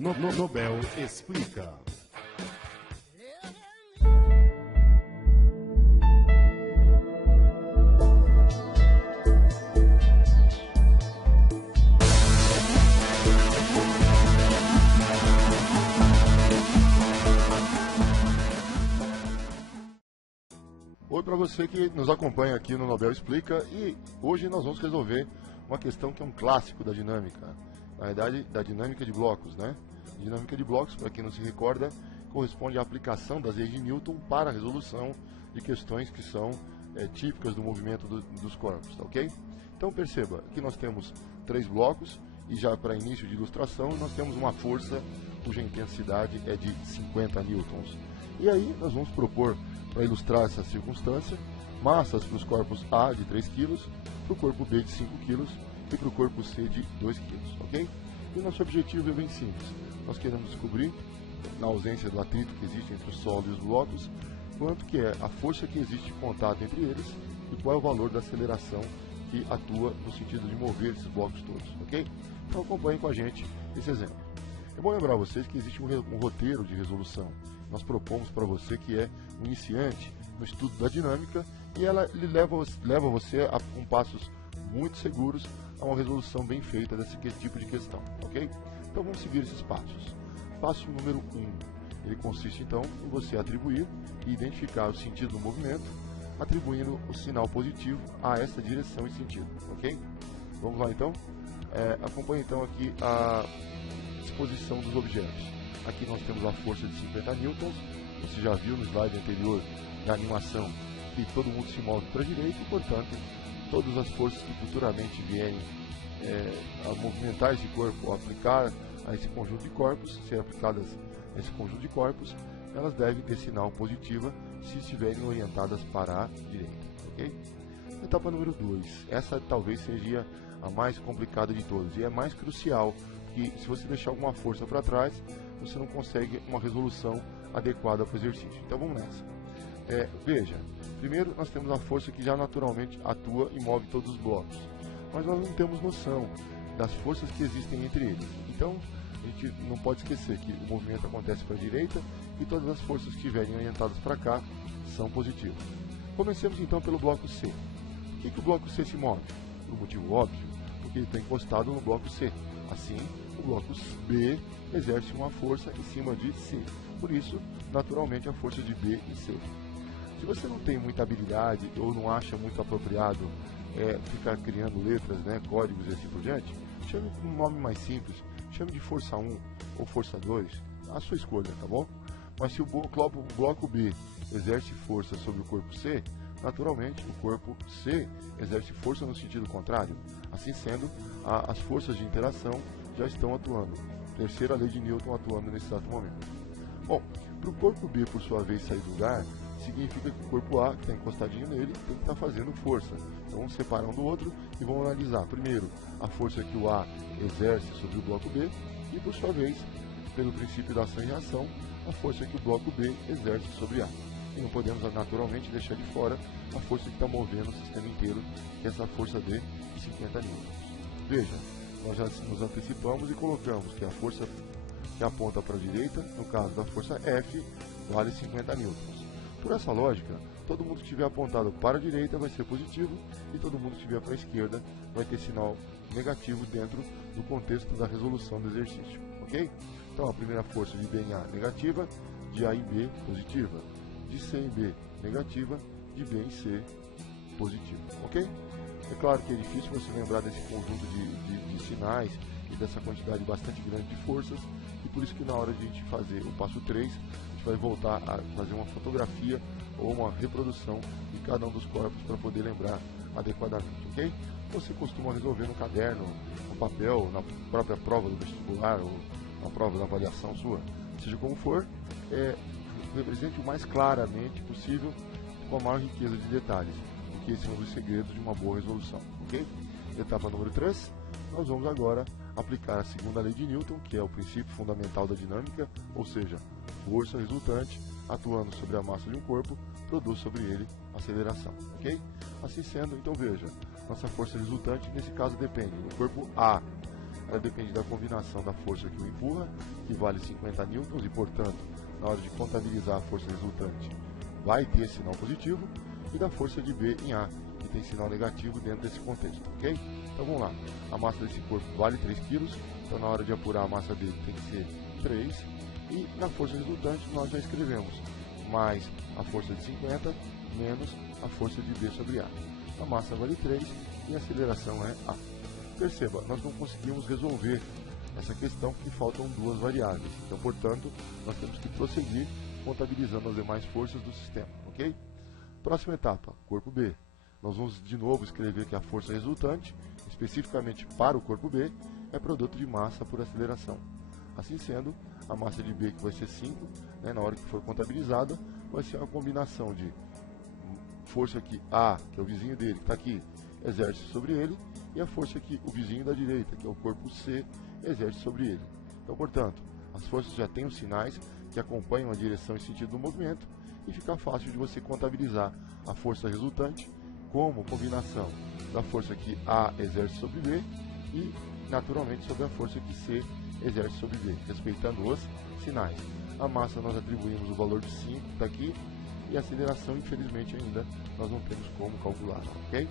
Nobel explica. Oi para você que nos acompanha aqui no Nobel Explica, e hoje nós vamos resolver uma questão que é um clássico da dinâmica, na verdade da dinâmica de blocos, né? Dinâmica de blocos, para quem não se recorda, corresponde à aplicação das leis de Newton para a resolução de questões que são típicas do movimento dos corpos, tá ok? Então perceba que nós temos 3 blocos e já para início de ilustração nós temos uma força cuja intensidade é de 50 newtons. E aí nós vamos propor, para ilustrar essa circunstância, massas para os corpos A de 3 kg, para o corpo B de 5 kg e para o corpo C de 2 kg, ok? E o nosso objetivo é bem simples. Nós queremos descobrir, na ausência do atrito que existe entre o solo e os blocos, quanto que é a força que existe de contato entre eles e qual é o valor da aceleração que atua no sentido de mover esses blocos todos, ok? Então acompanhem com a gente esse exemplo. É bom lembrar a vocês que existe um roteiro de resolução. Nós propomos para você que é um iniciante no estudo da dinâmica e ela leva você com passos muito seguros a uma resolução bem feita desse tipo de questão, ok? Então vamos seguir esses passos. Passo número 1, ele consiste então em você atribuir e identificar o sentido do movimento, atribuindo o sinal positivo a essa direção e sentido, ok? Vamos lá então? Acompanhe então aqui a disposição dos objetos. Aqui nós temos a força de 50 newtons, você já viu no slide anterior da animação que todo mundo se move para a direita e, portanto, todas as forças que futuramente vierem a movimentar esse corpo ou aplicar a esse conjunto de corpos, ser aplicadas a esse conjunto de corpos, elas devem ter sinal positiva se estiverem orientadas para a direita, ok? Etapa número 2, essa talvez seja a mais complicada de todas e é mais crucial, que se você deixar alguma força para trás, você não consegue uma resolução adequada para o exercício. Então vamos nessa. Veja, primeiro nós temos a força que já naturalmente atua e move todos os blocos, mas nós não temos noção das forças que existem entre eles. Então a gente não pode esquecer que o movimento acontece para a direita e todas as forças que estiverem orientadas para cá são positivas. Comecemos então pelo bloco C. Por que o bloco C se move? Por um motivo óbvio, porque ele está encostado no bloco C. Assim, o bloco B exerce uma força em cima de C. Por isso, naturalmente, a força de B e C. Se você não tem muita habilidade ou não acha muito apropriado ficar criando letras, códigos e assim por diante, chame com um nome mais simples, chame de força 1 ou força 2, a sua escolha, tá bom? Mas se o bloco B exerce força sobre o corpo C, naturalmente o corpo C exerce força no sentido contrário. Assim sendo, as forças de interação já estão atuando. Terceira lei de Newton atuando nesse exato momento. Bom, para o corpo B, por sua vez, sair do lugar, significa que o corpo A, que está encostadinho nele, tem que estar fazendo força. Então vamos separar um do outro e vamos analisar, primeiro, a força que o A exerce sobre o bloco B e, por sua vez, pelo princípio da ação e reação, a força que o bloco B exerce sobre A. E não podemos, naturalmente, deixar de fora a força que está movendo o sistema inteiro, que é essa força D de 50 newtons. Veja, nós já nos antecipamos e colocamos que a força que aponta para a direita, no caso da força F, vale 50 newtons. Por essa lógica, todo mundo que estiver apontado para a direita vai ser positivo e todo mundo que estiver para a esquerda vai ter sinal negativo dentro do contexto da resolução do exercício, ok? Então a primeira força de B em A negativa, de A em B positiva, de C em B negativa, de B em C positiva, ok? É claro que é difícil você lembrar desse conjunto de sinais e dessa quantidade bastante grande de forças, e por isso que na hora de a gente fazer o passo 3, a gente vai voltar a fazer uma fotografia ou uma reprodução de cada um dos corpos para poder lembrar adequadamente, ok? Você costuma resolver no caderno, no papel, na própria prova do vestibular ou na prova da avaliação sua, seja como for, represente o mais claramente possível, com a maior riqueza de detalhes, porque esse é um dos segredos de uma boa resolução, ok? Etapa número 3, nós vamos agora aplicar a segunda lei de Newton, que é o princípio fundamental da dinâmica, ou seja, força resultante atuando sobre a massa de um corpo produz sobre ele aceleração, ok? Assim sendo, então veja, nossa força resultante nesse caso depende do corpo A. ela depende da combinação da força que o empurra, que vale 50 newtons, e portanto, na hora de contabilizar a força resultante, vai ter sinal positivo, e da força de B em A, que tem sinal negativo dentro desse contexto, ok? Então vamos lá, a massa desse corpo vale 3 kg, então na hora de apurar a massa dele tem que ser 3, e na força resultante nós já escrevemos mais a força de 50 menos a força de B sobre A. A massa vale 3 e a aceleração é A. Perceba, nós não conseguimos resolver essa questão porque faltam duas variáveis. Então, portanto, nós temos que prosseguir contabilizando as demais forças do sistema, ok? Próxima etapa, corpo B. Nós vamos de novo escrever que a força resultante, especificamente para o corpo B, é produto de massa por aceleração. Assim sendo, a massa de B, que vai ser 5, na hora que for contabilizada, vai ser uma combinação de força que A, que é o vizinho dele, que está aqui, exerce sobre ele, e a força que o vizinho da direita, que é o corpo C, exerce sobre ele. Então, portanto, as forças já têm os sinais que acompanham a direção e sentido do movimento, e fica fácil de você contabilizar a força resultante como combinação da força que A exerce sobre B e, naturalmente, sobre a força que C exerce sobre B, respeitando os sinais. A massa nós atribuímos o valor de 5, está aqui, e a aceleração, infelizmente, ainda nós não temos como calcular, ok?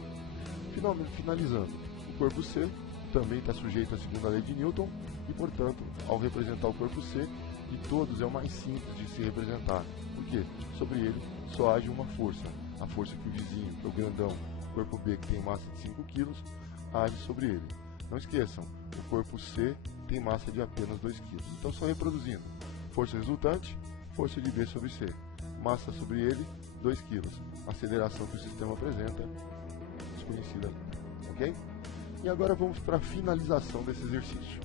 Finalizando, o corpo C também está sujeito à segunda lei de Newton e, portanto, ao representar o corpo C, de todos é o mais simples de se representar, porque sobre ele só age uma força, a força que o vizinho, que é o grandão, o corpo B, que tem massa de 5 kg, age sobre ele. Não esqueçam, o corpo C tem massa de apenas 2 kg. Então, só reproduzindo, força resultante, força de B sobre C. Massa sobre ele, 2 kg. Aceleração que o sistema apresenta, desconhecida ainda, ok? E agora vamos para a finalização desse exercício.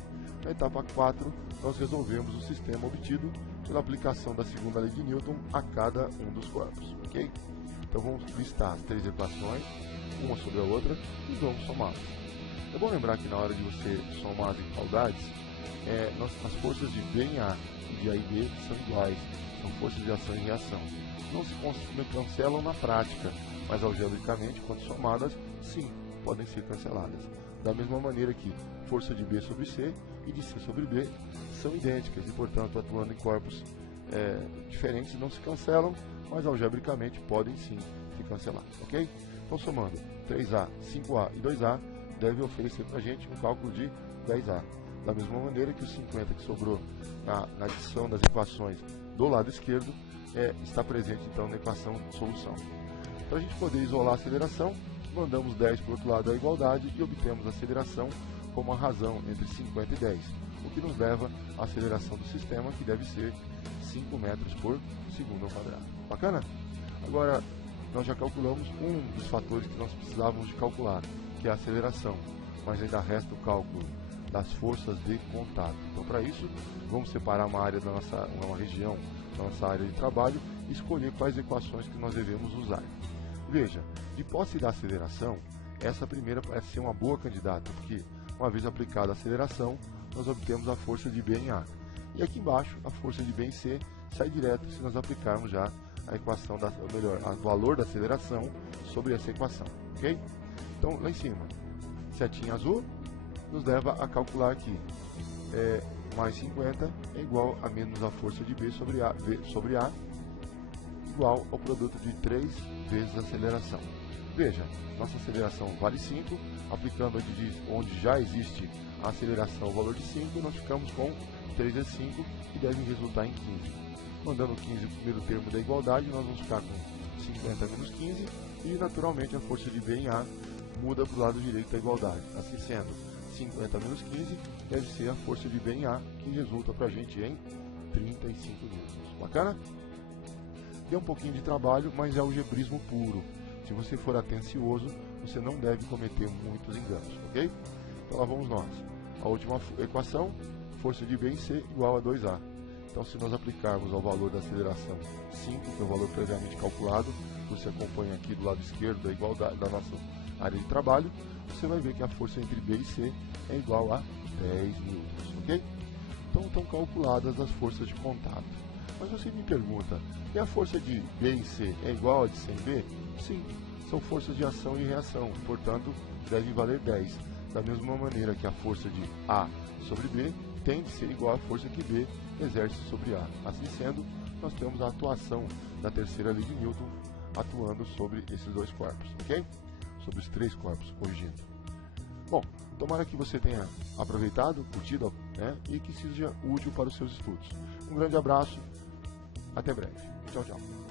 Na etapa 4, nós resolvemos o sistema obtido pela aplicação da segunda lei de Newton a cada um dos corpos, ok? Então vamos listar as 3 equações, uma sobre a outra, e vamos somá-las. É bom lembrar que na hora de você somar as igualdades, as forças de B em A e de A e B são iguais. São forças de ação e reação. Não se cancelam na prática, mas algebricamente, quando somadas, sim, podem ser canceladas. Da mesma maneira que força de B sobre C e de C sobre B são idênticas e, portanto, atuando em corpos diferentes, não se cancelam, mas algebricamente podem sim se cancelar, ok? Então, somando 3A, 5A e 2A, deve oferecer para a gente um cálculo de 10A. Da mesma maneira que o 50 que sobrou na adição das equações do lado esquerdo está presente então na equação de solução. Para a gente poder isolar a aceleração, mandamos 10 para o outro lado da igualdade e obtemos a aceleração como a razão entre 50 e 10, o que nos leva à aceleração do sistema, que deve ser 5 metros por segundo ao quadrado. Bacana? Agora, nós já calculamos um dos fatores que nós precisávamos de calcular, que é a aceleração, mas ainda resta o cálculo das forças de contato. Então, para isso, vamos separar uma região da nossa área de trabalho e escolher quais equações que nós devemos usar. Veja, de posse da aceleração, essa primeira parece ser uma boa candidata, porque uma vez aplicada a aceleração, nós obtemos a força de B em A. E aqui embaixo, a força de B em C sai direto se nós aplicarmos já a equação, o valor da aceleração sobre essa equação, ok? Então, lá em cima, setinha azul, nos leva a calcular que mais 50 é igual a menos a força de B sobre A, igual ao produto de 3 vezes a aceleração. Veja, nossa aceleração vale 5, aplicando onde já existe a aceleração o valor de 5, nós ficamos com 3 vezes 5, que devem resultar em 15. Mandando 15 no primeiro termo da igualdade, nós vamos ficar com 50 menos 15, e naturalmente a força de B em A muda para o lado direito da igualdade. Assim sendo, 50 menos 15 deve ser a força de B em A, que resulta para a gente em 35 newtons. Bacana? Deu um pouquinho de trabalho, mas é algebrismo puro. Se você for atencioso, você não deve cometer muitos enganos, ok? Então lá vamos nós. A última equação, força de B em C igual a 2A. Então, se nós aplicarmos ao valor da aceleração 5, que é o valor previamente calculado, que você acompanha aqui do lado esquerdo da igualdade da nossa área de trabalho, você vai ver que a força entre B e C é igual a 10 newtons, ok? Então, estão calculadas as forças de contato. Mas você me pergunta, e a força de B em C é igual a de C em B? Sim, são forças de ação e reação, portanto, devem valer 10. da mesma maneira que a força de A sobre B tem de ser igual à força que B exerce sobre A. Assim sendo, nós temos a atuação da terceira lei de Newton atuando sobre esses dois corpos, ok? Sobre os três corpos, corrigindo. Bom, tomara que você tenha aproveitado, curtido, né, e que seja útil para os seus estudos. Um grande abraço, até breve. Tchau, tchau.